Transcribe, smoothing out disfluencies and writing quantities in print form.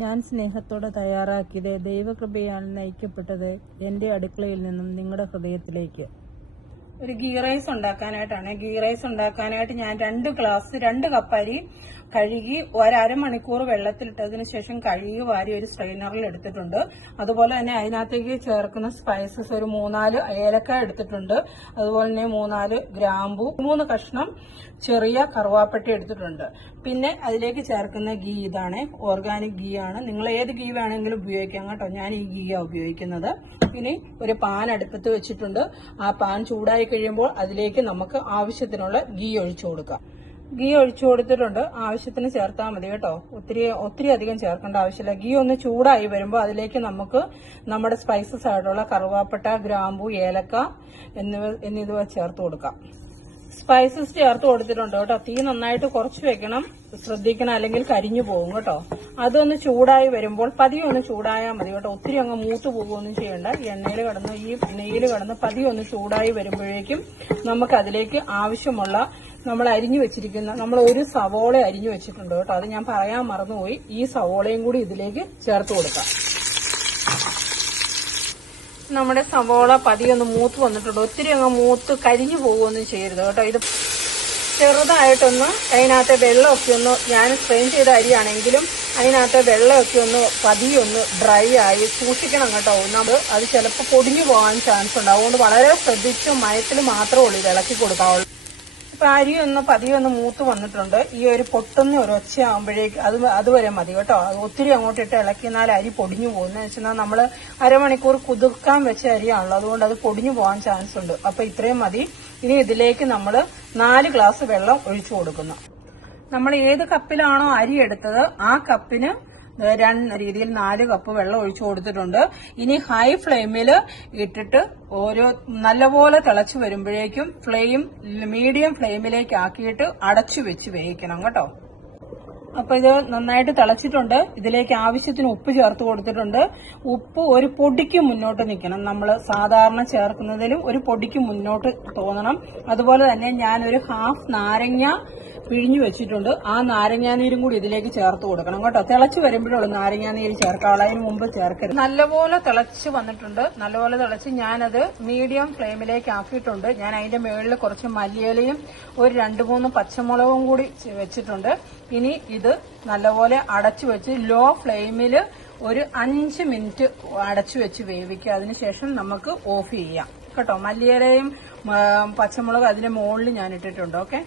ഞാൻ സ്നേഹത്തോടെ തയ്യാറാക്കിയത് ദൈവകൃപയാൽ നയിക്കപ്പെട്ടത് എന്റെ അടുക്കളയിൽ നിന്നും നിങ്ങളുടെ ഹൃദയത്തിലേക്ക്. ഒരു ഗീ റൈസ് ഉണ്ടാക്കാനായിട്ടാണ്. ഗീ റൈസ് ഉണ്ടാക്കാനായിട്ട് ഞാൻ 2 കപ്പ് അരി കഴുകി 1/2 മണിക്കൂർ വെള്ളത്തിലിട്ടതിന് ശേഷം കഴുകി വാരി ഒരു സ്ട്രെയിനറിൽ എടുത്തിട്ടുണ്ട്. അതുപോലെ തന്നെ അതിനകത്തേക്ക് ചേർക്കുന്ന സ്പൈസസ് ഒരു 3-4 ഏലക്ക എടുത്തിട്ടുണ്ട്. അതുപോലെ തന്നെ 3-4 ഗ്രാമ്പു, 3 കഷ്ണം ചെറിയ കറുവാപ്പട്ട എടുത്തിട്ടുണ്ട്. പിന്നെ അതിലേക്ക് ചേർക്കുന്ന ഗീ ഇതാണ്, ഓർഗാനിക് ഗീ ആണ്. നിങ്ങൾ ഏത് ഗീ വേണമെങ്കിലും ഉപയോഗിക്കാം കേട്ടോ. ഞാൻ ഈ ഗീയാണ് ഉപയോഗിക്കുന്നത്. ഇനി ഒരു പാൻ അടുപ്പത്ത് വെച്ചിട്ടുണ്ട്. ആ പാൻ ചൂടായി കഴിയുമ്പോൾ അതിലേക്ക് നമുക്ക് ആവശ്യത്തിനുള്ള ഗീ ഒഴിച്ചു കൊടുക്കാം. ഗീ ഒഴിച്ചു കൊടുത്തിട്ടുണ്ട്. ആവശ്യത്തിന് ചേർത്താൽ മതി കേട്ടോ. ഒത്തിരി അധികം ചേർക്കേണ്ട ആവശ്യമില്ല. ഗീ ഒന്ന് ചൂടായി വരുമ്പോൾ അതിലേക്ക് നമുക്ക് നമ്മുടെ സ്പൈസസ് ആയിട്ടുള്ള കറുവാപ്പട്ട, ഗ്രാമ്പു, ഏലക്ക എന്നിവ ചേർത്ത് കൊടുക്കാം. സ്പൈസസ് ചേർത്ത് കൊടുത്തിട്ടുണ്ട് കേട്ടോ. തീ നന്നായിട്ട് കുറച്ച് വെക്കണം, ശ്രദ്ധിക്കണം, അല്ലെങ്കിൽ കരിഞ്ഞു പോകും കേട്ടോ. അതൊന്ന് ചൂടായി വരുമ്പോൾ പതിയെ ഒന്ന് ചൂടായാൽ മതി കേട്ടോ. ഒത്തിരി അങ്ങ് മൂത്ത് പോകുകയൊന്നും ചെയ്യണ്ട. ഈ നെയ്യിൽ കിടന്ന് പതിയെ ഒന്ന് ചൂടായി വരുമ്പോഴേക്കും നമുക്ക് അതിലേക്ക് ആവശ്യമുള്ള നമ്മൾ അരിഞ്ഞു വെച്ചിരിക്കുന്ന ഒരു സവോള അരിഞ്ഞു വെച്ചിട്ടുണ്ട് കേട്ടോ. അത് ഞാൻ പറയാൻ മറന്നുപോയി. ഈ സവോളയും കൂടി ഇതിലേക്ക് ചേർത്ത് കൊടുക്കാം. നമ്മുടെ സവോള പതിയെ ഒന്ന് മൂത്ത് വന്നിട്ടുണ്ട്. ഒത്തിരി അങ്ങ് മൂത്ത് കരിഞ്ഞു പോകുകയൊന്നും ചെയ്യരുത് കേട്ടോ. ഇത് ചെറുതായിട്ടൊന്ന് അതിനകത്തെ വെള്ളമൊക്കെ ഒന്ന്, ഞാൻ സ്ട്രെയിൻ ചെയ്ത അരിയാണെങ്കിലും അതിനകത്തെ വെള്ളമൊക്കെ ഒന്ന് പതിയെ ഒന്ന് ഡ്രൈ ആയി സൂക്ഷിക്കണം കേട്ടോ. അത് ചിലപ്പോൾ പൊടിഞ്ഞു പോകാൻ ചാൻസ് ഉണ്ട്. അതുകൊണ്ട് വളരെ ശ്രദ്ധിച്ച് മയത്തിൽ മാത്രമേ ഉള്ളൂ ഇത് ഇളക്കി കൊടുക്കാവുള്ളൂ. ഇപ്പൊ അരി ഒന്ന് പതിയെ ഒന്ന് മൂത്ത് വന്നിട്ടുണ്ട്. ഈ ഒരു പൊട്ടുന്ന ഒരു ഒച്ചയാകുമ്പോഴേക്ക് അതുവരെ മതി കേട്ടോ. അത് ഒത്തിരി അങ്ങോട്ടിട്ട് ഇളക്കിയാൽ അരി പൊടിഞ്ഞു പോകുന്ന വെച്ചാൽ നമ്മൾ അരമണിക്കൂർ കുതിർക്കാൻ വെച്ച അരിയാണല്ലോ, അതുകൊണ്ട് അത് പൊടിഞ്ഞു പോകാൻ ചാൻസ് ഉണ്ട്. അപ്പൊ ഇത്രയും മതി. ഇനി ഇതിലേക്ക് നമ്മൾ 4 ഗ്ലാസ് വെള്ളം ഒഴിച്ചു കൊടുക്കുന്നു. നമ്മൾ ഏത് കപ്പിലാണോ അരി എടുത്തത് ആ കപ്പിന് 2 രീതിയിൽ 4 കപ്പ് വെള്ളം ഒഴിച്ചു കൊടുത്തിട്ടുണ്ട്. ഇനി ഹൈ ഫ്ലെയിമിൽ ഇട്ടിട്ട് നല്ലപോലെ തിളച്ചു വരുമ്പോഴേക്കും മീഡിയം ഫ്ലെയിമിലേക്ക് ആക്കിയിട്ട് അടച്ചു വെച്ച് വേവിക്കണം കേട്ടോ. അപ്പൊ ഇത് നന്നായിട്ട് തിളച്ചിട്ടുണ്ട്. ഇതിലേക്ക് ആവശ്യത്തിന് ഉപ്പ് ചേർത്ത് കൊടുത്തിട്ടുണ്ട്. ഉപ്പ് ഒരു പൊടിക്ക് മുന്നോട്ട് നിൽക്കണം. നമ്മൾ സാധാരണ ചേർക്കുന്നതിലും ഒരു പൊടിക്ക് മുന്നോട്ട് തോന്നണം. അതുപോലെ തന്നെ ഞാനൊരു ഹാഫ് നാരങ്ങ പിഴിഞ്ഞു വെച്ചിട്ടുണ്ട്. ആ നാരങ്ങാനീരും കൂടി ഇതിലേക്ക് ചേർത്ത് കൊടുക്കണം കേട്ടോ. തിളച്ച് വരുമ്പോഴുള്ളൂ നാരങ്ങാനീര് ചേർക്കാവുള്ളൂ, അതിന് മുമ്പ് ചേർക്കരുത്. നല്ലപോലെ തിളച്ച് വന്നിട്ടുണ്ട്. നല്ലപോലെ തിളച്ച് ഞാനത് മീഡിയം ഫ്ലെയിമിലേക്ക് ആക്കിയിട്ടുണ്ട്. ഞാൻ അതിന്റെ മുകളിൽ കുറച്ച് മല്ലിയിലയും ഒരു 2-3 പച്ചമുളകും കൂടി വെച്ചിട്ടുണ്ട്. ഇനി ഇത് നല്ലപോലെ അടച്ചു വെച്ച് ലോ ഫ്ലെയിമിൽ ഒരു 5 മിനിറ്റ് അടച്ചു വെച്ച് വേവിക്കുക. അതിനുശേഷം നമുക്ക് ഓഫ് ചെയ്യാം കേട്ടോ. മല്ലിയിലയും പച്ചമുളകും അതിന്റെ മുകളിൽ ഞാൻ ഇട്ടിട്ടുണ്ട്. ഓക്കെ.